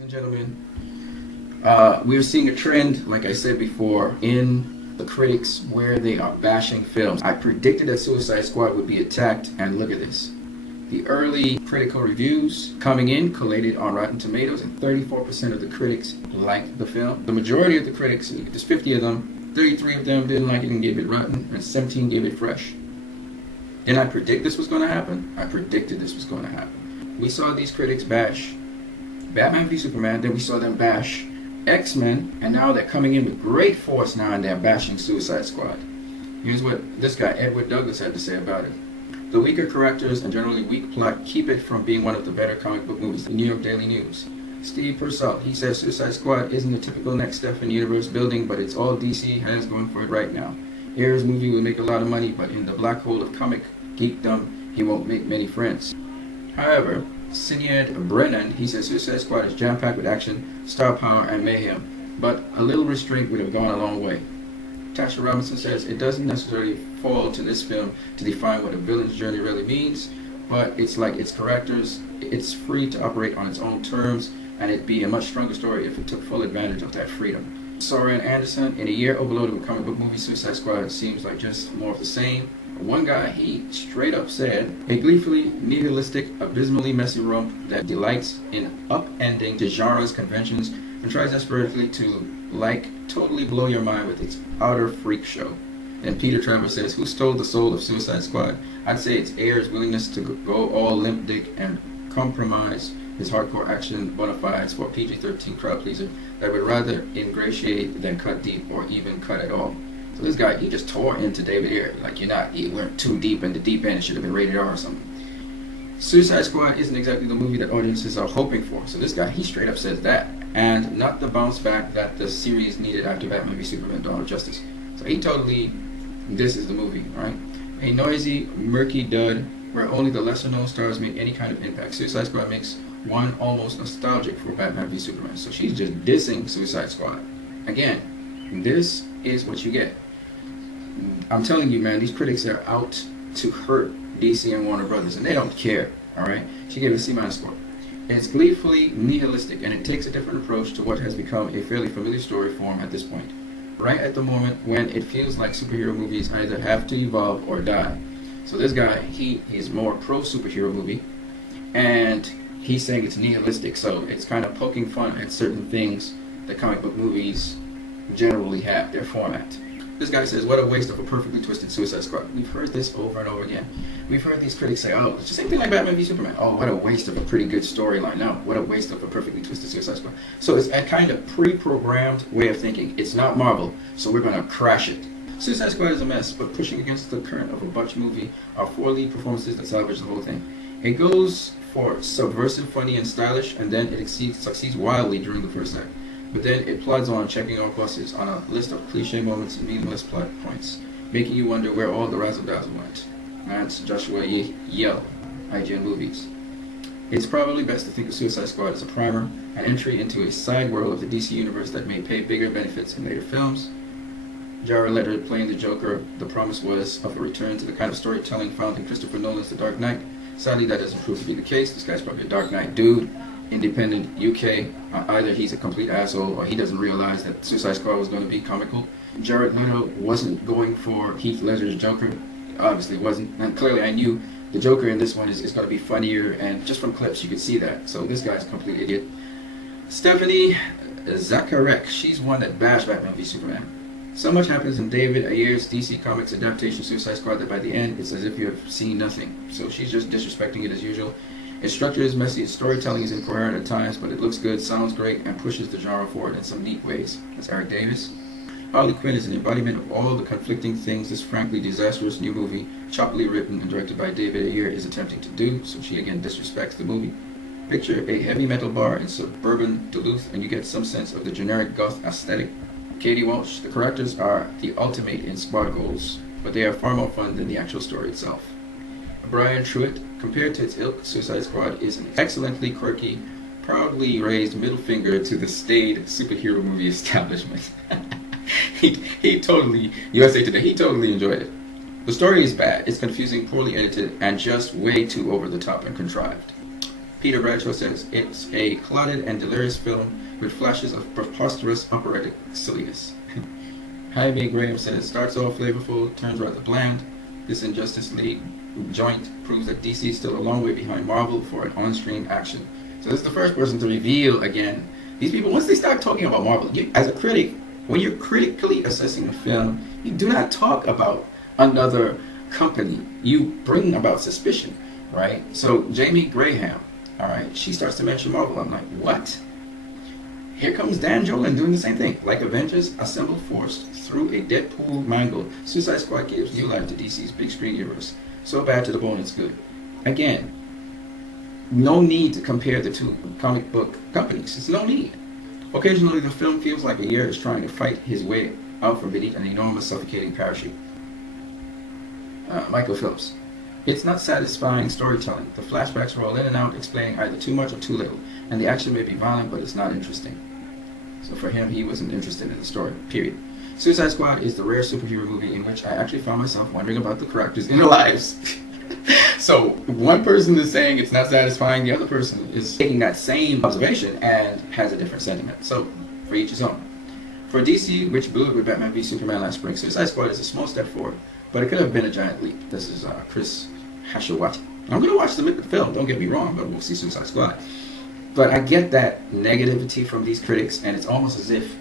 ladies and gentlemen, we're seeing a trend, like I said before, in the critics where they are bashing films. I predicted that Suicide Squad would be attacked, and look at this. The early critical reviews coming in collated on Rotten Tomatoes, and 34% of the critics liked the film. The majority of the critics, there's 50 of them, 33 of them didn't like it and gave it rotten, and 17 gave it fresh. Did I predict this was going to happen? I predicted this was going to happen. We saw these critics bash Batman v Superman, then we saw them bash X-Men, and now they're coming in with great force now and they're bashing Suicide Squad. Here's what this guy, Edward Douglas, had to say about it. The weaker characters and generally weak plot keep it from being one of the better comic book movies. The New York Daily News. Steve Purcell, he says Suicide Squad isn't a typical next step in universe building, but it's all DC has going for it right now. Ayer's movie will make a lot of money, but in the black hole of comic geekdom, he won't make many friends. However, Sinead Brennan, he says Suicide Squad is jam-packed with action, star power, and mayhem, but a little restraint would have gone a long way. Tasha Robinson says it doesn't necessarily fall to this film to define what a villain's journey really means, but it's like its characters, it's free to operate on its own terms, and it'd be a much stronger story if it took full advantage of that freedom. Soren Anderson, in a year overloaded with comic book movies, Suicide Squad seems like just more of the same. One guy, he straight up said, a gleefully nihilistic, abysmally messy romp that delights in upending the genre's conventions and tries desperately to, totally blow your mind with its outer freak show. And Peter Travers says, who stole the soul of Suicide Squad? I'd say it's Ayer's willingness to go all limp dick and compromise his hardcore action bona fides for a PG-13 crowd pleaser that would rather ingratiate than cut deep or even cut at all. So this guy, he just tore into David Ayer. Like, you weren't too deep in the deep end. It should have been rated R or something. Suicide Squad isn't exactly the movie that audiences are hoping for. So this guy, he straight up says that. And not the bounce back that the series needed after Batman v Superman: Dawn of Justice. So he totally, this is the movie, alright? A noisy, murky dud where only the lesser known stars make any kind of impact. Suicide Squad makes one almost nostalgic for Batman v Superman. So she's just dissing Suicide Squad. Again, this is what you get. I'm telling you, man, these critics are out to hurt DC and Warner Brothers, and they don't care, alright? She gave it a C- score. It's gleefully nihilistic, and it takes a different approach to what has become a fairly familiar story form at this point. Right at the moment when it feels like superhero movies either have to evolve or die. So this guy, he is more pro-superhero movie, and he's saying it's nihilistic, so it's kind of poking fun at certain things that comic book movies generally have, their format. This guy says, what a waste of a perfectly twisted Suicide Squad. We've heard this over and over again. We've heard these critics say, oh, it's the same thing like Batman v Superman. Oh, what a waste of a pretty good storyline. No, what a waste of a perfectly twisted Suicide Squad. So it's a kind of pre-programmed way of thinking. It's not Marvel, so we're going to crash it. Suicide Squad is a mess, but pushing against the current of a Butch movie are 4 lead performances that salvage the whole thing. It goes for subversive, funny, and stylish, and then it succeeds wildly during the first act. But then it plods on, checking off boxes on a list of cliche moments and meaningless plot points, making you wonder where all the razzle-dazzle went. That's Joshua Yell, IGN Movies. It's probably best to think of Suicide Squad as a primer, an entry into a side world of the DC universe that may pay bigger benefits in later films. Jared Leto playing the Joker, the promise was of a return to the kind of storytelling found in Christopher Nolan's The Dark Knight. Sadly, that doesn't prove to be the case. This guy's probably a Dark Knight dude. Independent UK, either he's a complete asshole or he doesn't realize that Suicide Squad was going to be comical. Jared Leto wasn't going for Heath Ledger's Joker, obviously wasn't, and clearly I knew the Joker in this one is going to be funnier, and just from clips you could see that, so this guy's a complete idiot. Stephanie Zacharek, she's one that bashed Batman v Superman. So much happens in David Ayer's DC Comics adaptation Suicide Squad that by the end it's as if you have seen nothing, so she's just disrespecting it as usual. Its structure is messy, its storytelling is incoherent at times, but it looks good, sounds great, and pushes the genre forward in some neat ways. That's Eric Davis. Harley Quinn is an embodiment of all the conflicting things this frankly disastrous new movie, choppily written and directed by David Ayer, is attempting to do, so she again disrespects the movie. Picture a heavy metal bar in suburban Duluth, and you get some sense of the generic goth aesthetic. Katie Walsh, the characters are the ultimate in squad goals, but they are far more fun than the actual story itself. Brian Truitt, compared to its ilk, Suicide Squad is an excellently quirky, proudly raised middle finger to the staid superhero movie establishment. he totally, USA Today, he totally enjoyed it. The story is bad, it's confusing, poorly edited, and just way too over the top and contrived. Peter Bradshaw says, it's a clotted and delirious film with flashes of preposterous operatic silliness. Jaime Graham says, it starts off flavorful, turns rather bland. This Injustice League joint proves that DC is still a long way behind Marvel for an on-screen action. So this is the first person to reveal again. These people, once they start talking about Marvel, as a critic, when you're critically assessing a film, you do not talk about another company. You bring about suspicion, right? So Jamie Graham, all right, she starts to mention Marvel. I'm like, what? Here comes Dan Jolin doing the same thing. Like Avengers, assemble force through a Deadpool mangle. Suicide Squad gives new life to DC's big screen universe. So bad to the bone, it's good. Again, no need to compare the two comic book companies. It's no need. Occasionally, the film feels like a year is trying to fight his way out from beneath an enormous suffocating parachute. Michael Phillips. It's not satisfying storytelling. The flashbacks roll in and out, explaining either too much or too little, and the action may be violent, but it's not interesting. So for him, he wasn't interested in the story, period. Suicide Squad is the rare superhero movie in which I actually found myself wondering about the characters' inner lives. So one person is saying it's not satisfying, the other person is taking that same observation and has a different sentiment. So for each his own. For DC, which blew it with Batman v Superman last spring, Suicide Squad is a small step forward, but it could have been a giant leap. This is Chris Hashawati. I'm going to watch the film, don't get me wrong, but we'll see Suicide Squad. But I get that negativity from these critics, and it's almost as if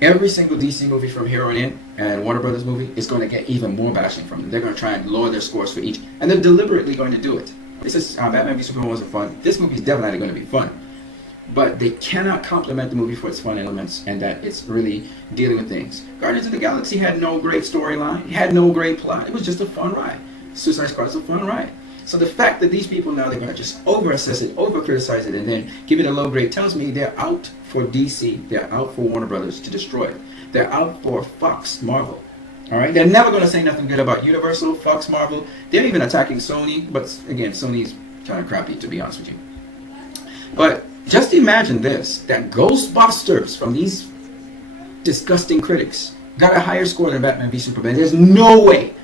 every single DC movie from here on in, and Warner Brothers movie, is going to get even more bashing from them. They're going to try and lower their scores for each, and they're deliberately going to do it. This is Batman v Superman wasn't fun. This movie is definitely going to be fun, but they cannot compliment the movie for its fun elements and that it's really dealing with things. Guardians of the Galaxy had no great storyline, had no great plot. It was just a fun ride. Suicide Squad is a fun ride. So the fact that these people now, they're going to just over-assess it, over-criticize it, and then give it a low grade tells me they're out for DC, they're out for Warner Brothers to destroy it. They're out for Fox, Marvel. All right? They're never going to say nothing good about Universal, Fox, Marvel. They're even attacking Sony, but again, Sony's kind of crappy, to be honest with you. But just imagine this, that Ghostbusters from these disgusting critics got a higher score than Batman v Superman. There's no way,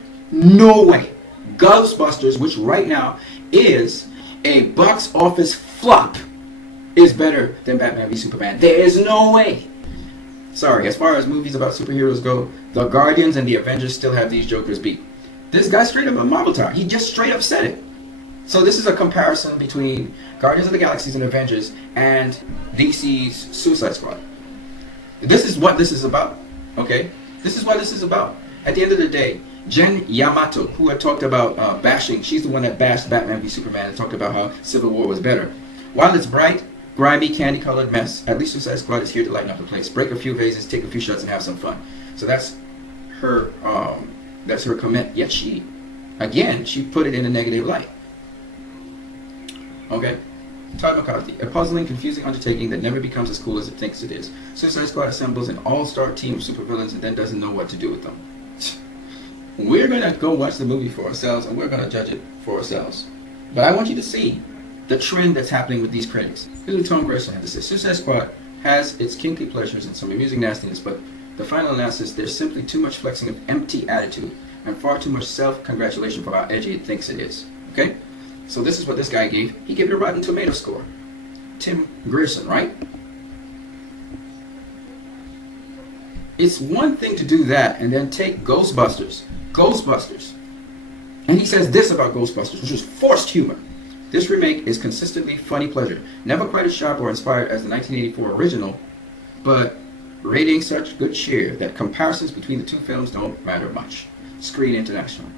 Ghostbusters, which right now is a box office flop, is better than Batman v Superman. There is no way. Sorry, as far as movies about superheroes go, the Guardians and the Avengers still have these jokers beat. This guy straight up a Marvel tar. He just straight up said it. So this is a comparison between Guardians of the Galaxy and Avengers and DC's Suicide Squad. This is what this is about. Okay? This is what this is about. At the end of the day, Jen Yamato, who had talked about bashing, she's the one that bashed Batman v Superman and talked about how Civil War was better. While it's bright, grimy, candy-colored mess, at least Suicide Squad is here to lighten up the place. Break a few vases, take a few shots, and have some fun. So that's her comment. Yet she put it in a negative light. Okay? Todd McCarthy, a puzzling, confusing undertaking that never becomes as cool as it thinks it is. Suicide Squad assembles an all-star team of supervillains and then doesn't know what to do with them. We're going to go watch the movie for ourselves and we're going to judge it for ourselves. But I want you to see the trend that's happening with these critics. Here's what Tom Grayson had to say. Suicide Squad has its kinky pleasures and some amusing nastiness, but the final analysis, there's simply too much flexing of empty attitude and far too much self-congratulation for how edgy it thinks it is. Okay? So this is what this guy gave. He gave it a Rotten Tomato score. Tim Grierson, right? It's one thing to do that and then take Ghostbusters. And he says this about Ghostbusters, which is forced humor. This remake is consistently funny pleasure. Never quite as sharp or inspired as the 1984 original, but rating such good cheer that comparisons between the two films don't matter much. Screen International.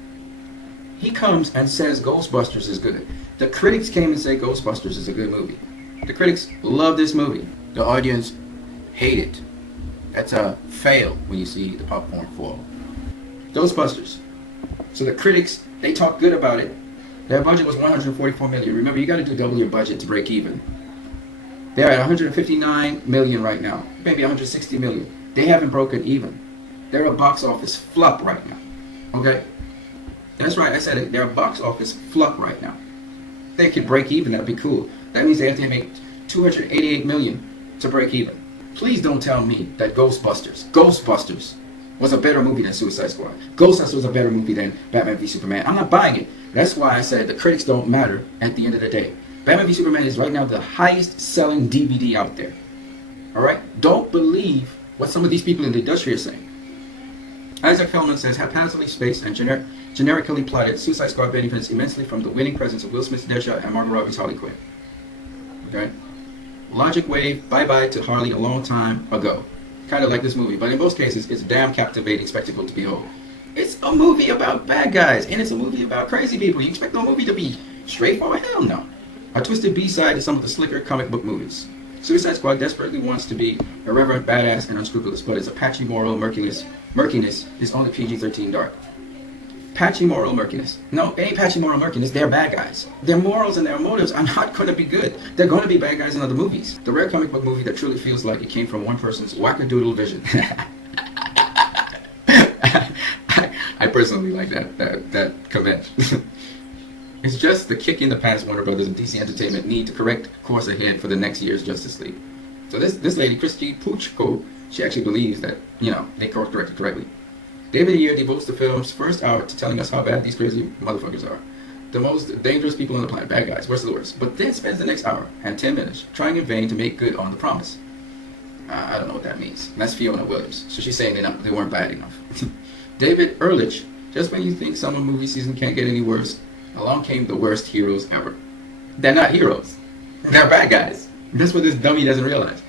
He comes and says Ghostbusters is good. The critics came and say Ghostbusters is a good movie. The critics love this movie. The audience hate it. That's a fail when you see the popcorn fall. Ghostbusters. So the critics, they talk good about it. Their budget was $144 million. Remember, you got to do double your budget to break even. They're at $159 million right now. Maybe $160 million. They haven't broken even. They're a box office flop right now. Okay? That's right, I said it. They're a box office flop right now. They could break even, that'd be cool. That means they have to make $288 million to break even. Please don't tell me that Ghostbusters was a better movie than Suicide Squad. Ghostbusters was a better movie than Batman v Superman. I'm not buying it. That's why I said the critics don't matter at the end of the day. Batman v Superman is right now the highest selling DVD out there. Alright? Don't believe what some of these people in the industry are saying. Isaac Feldman says, haphazardly spaced and generically plotted, Suicide Squad benefits immensely from the winning presence of Will Smith's Deadshot and Margot Robbie's Harley Quinn. Okay? Logic wave bye-bye to Harley a long time ago. Kind of like this movie, but in most cases, it's a damn captivating spectacle to behold. It's a movie about bad guys, and it's a movie about crazy people. You expect the movie to be straightforward? Hell no. A twisted B-side to some of the slicker comic book movies. Suicide Squad desperately wants to be irreverent, badass, and unscrupulous, but its Apache moral murkiness is only PG-13 dark. Patchy moral murkiness. No, it ain't patchy moral murkiness. They're bad guys. Their morals and their motives are not going to be good. They're going to be bad guys in other movies. The rare comic book movie that truly feels like it came from one person's wackadoodle vision. I personally like that comment. It's just the kick in the pants Warner Brothers and DC Entertainment need to correct course ahead for the next year's Justice League. So this lady, Christy Puchko, she actually believes that, they corrected correctly. David Ayer devotes the film's first hour to telling us how bad these crazy motherfuckers are. The most dangerous people on the planet, bad guys, worst of the worst. But then spends the next hour and 10 minutes trying in vain to make good on the promise. I don't know what that means. That's Fiona Williams. So she's saying they weren't bad enough. David Ehrlich, just when you think summer movie season can't get any worse, along came the worst heroes ever. They're not heroes. They're bad guys. That's what this dummy doesn't realize.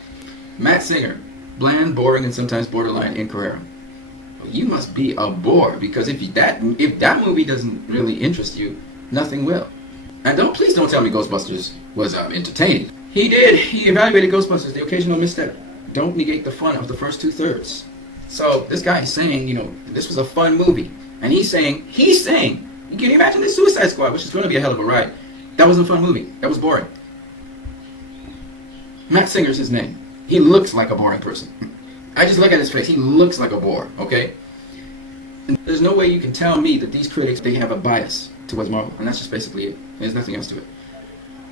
Matt Singer, bland, boring, and sometimes borderline incoherent. You must be a bore, because if that movie doesn't really interest you, nothing will. And please don't tell me Ghostbusters was entertaining. He did. He evaluated Ghostbusters, the occasional misstep. Don't negate the fun of the first 2/3. So this guy is saying, this was a fun movie, and he's saying, can you imagine this Suicide Squad, which is going to be a hell of a ride? That wasn't a fun movie. That was boring. Matt Singer's his name. He looks like a boring person. I just look at his face. He looks like a bore, okay? There's no way you can tell me that these critics, they have a bias towards Marvel. And that's just basically it. There's nothing else to it.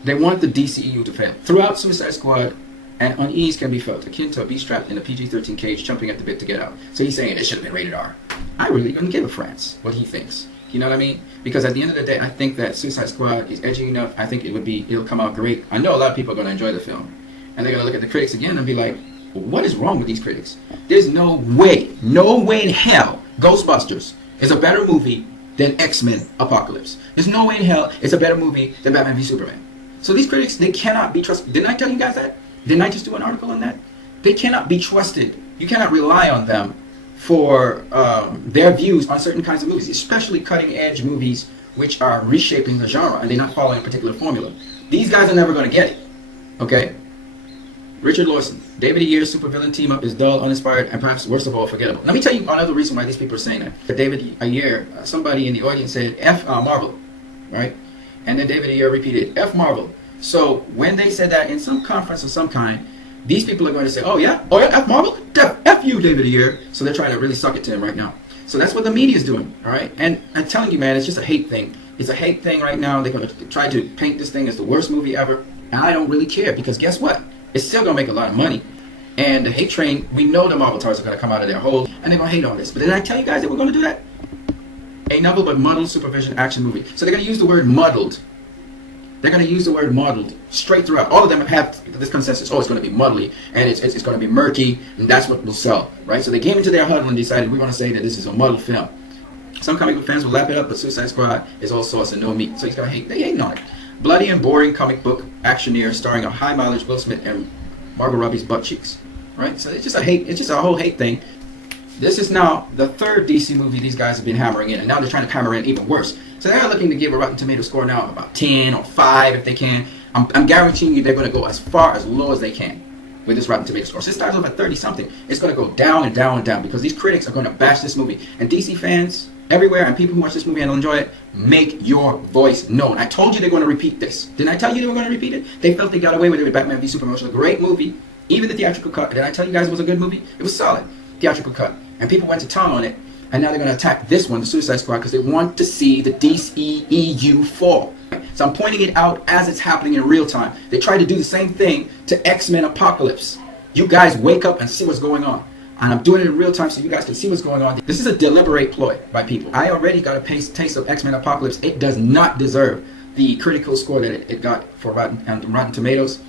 They want the DCEU to fail. Throughout Suicide Squad, an unease can be felt, akin to a beast trapped in a PG-13 cage chomping at the bit to get out. So he's saying it should have been rated R. I really couldn't give a France what he thinks. You know what I mean? Because at the end of the day, I think that Suicide Squad is edgy enough. I think it'll come out great. I know a lot of people are going to enjoy the film. And they're going to look at the critics again and be like, what is wrong with these critics? There's no way in hell Ghostbusters is a better movie than X-Men Apocalypse. There's no way in hell it's a better movie than Batman v Superman. So these critics, they cannot be trusted. Didn't I tell you guys that? Didn't I just do an article on that? They cannot be trusted. You cannot rely on them for their views on certain kinds of movies, especially cutting-edge movies which are reshaping the genre and they're not following a particular formula. These guys are never going to get it. Okay? Richard Lawson, David Ayer's supervillain team-up is dull, uninspired, and perhaps worst of all, forgettable. Let me tell you another reason why these people are saying that. David Ayer, somebody in the audience said, F Marvel, right? And then David Ayer repeated, F Marvel. So when they said that in some conference of some kind, these people are going to say, oh yeah, F Marvel? F you, David Ayer. So they're trying to really suck it to him right now. So that's what the media is doing, all right? And I'm telling you, man, it's just a hate thing. It's a hate thing right now. They're going to try to paint this thing as the worst movie ever. And I don't really care, because guess what? It's still going to make a lot of money. And the hate train, we know the Marvel stars are going to come out of their hole, and they're going to hate on this. But did I tell you guys that we're going to do that? A novel but muddled supervision action movie. So they're going to use the word muddled. They're going to use the word muddled straight throughout. All of them have this consensus. Oh, it's going to be muddly, and it's going to be murky, and that's what will sell, right? So they came into their huddle and decided, we're going to say that this is a muddled film. Some comic book fans will lap it up, but Suicide Squad is all sauce and no meat. So he's going to hate. They hating on it. Bloody and boring comic book actioneer starring a high-mileage Will Smith and Margot Robbie's butt cheeks, right? So it's just a hate. It's just a whole hate thing. This is now the third DC movie these guys have been hammering in, and now they're trying to hammer in even worse. So they're looking to give a Rotten Tomato score now of about 10 or 5 if they can. I'm guaranteeing you they're going to go as far as low as they can with this Rotten Tomato score. So it starts off at 30-something. It's going to go down and down and down because these critics are going to bash this movie. And DC fans everywhere and people who watch this movie and will enjoy it, make your voice known. I told you they're going to repeat this. Didn't I tell you they were going to repeat it? They felt they got away with it with Batman v Superman, which was a great movie. Even the theatrical cut. Did I tell you guys it was a good movie? It was solid. Theatrical cut. And people went to town on it. And now they're going to attack this one, the Suicide Squad, because they want to see the DCEU fall. So I'm pointing it out as it's happening in real time. They tried to do the same thing to X-Men Apocalypse. You guys wake up and see what's going on. And I'm doing it in real time so you guys can see what's going on. This is a deliberate ploy by people. I already got a taste of X-Men Apocalypse. It does not deserve the critical score that it got for Rotten Tomatoes.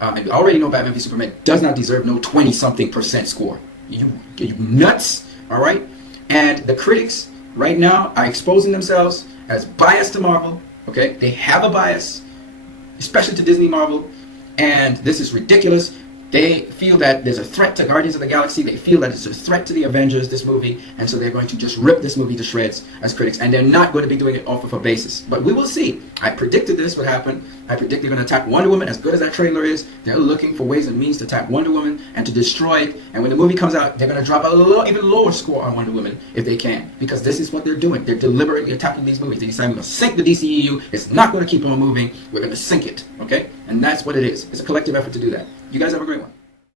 And we already know Batman v Superman does not deserve no 20-something% score. You nuts, all right? And the critics right now are exposing themselves as biased to Marvel, okay? They have a bias, especially to Disney Marvel, and this is ridiculous. They feel that there's a threat to Guardians of the Galaxy. They feel that it's a threat to the Avengers, this movie, and so they're going to just rip this movie to shreds as critics, and they're not going to be doing it off of a basis. But we will see. I predicted this would happen. I predict they're going to attack Wonder Woman. As good as that trailer is, they're looking for ways and means to attack Wonder Woman and to destroy it. And when the movie comes out, they're going to drop a even lower score on Wonder Woman if they can, because this is what they're doing. They're deliberately attacking these movies. They decide we're going to sink the DCEU. It's not going to keep on moving. We're going to sink it, okay? And that's what it is. It's a collective effort to do that. You guys have a great one.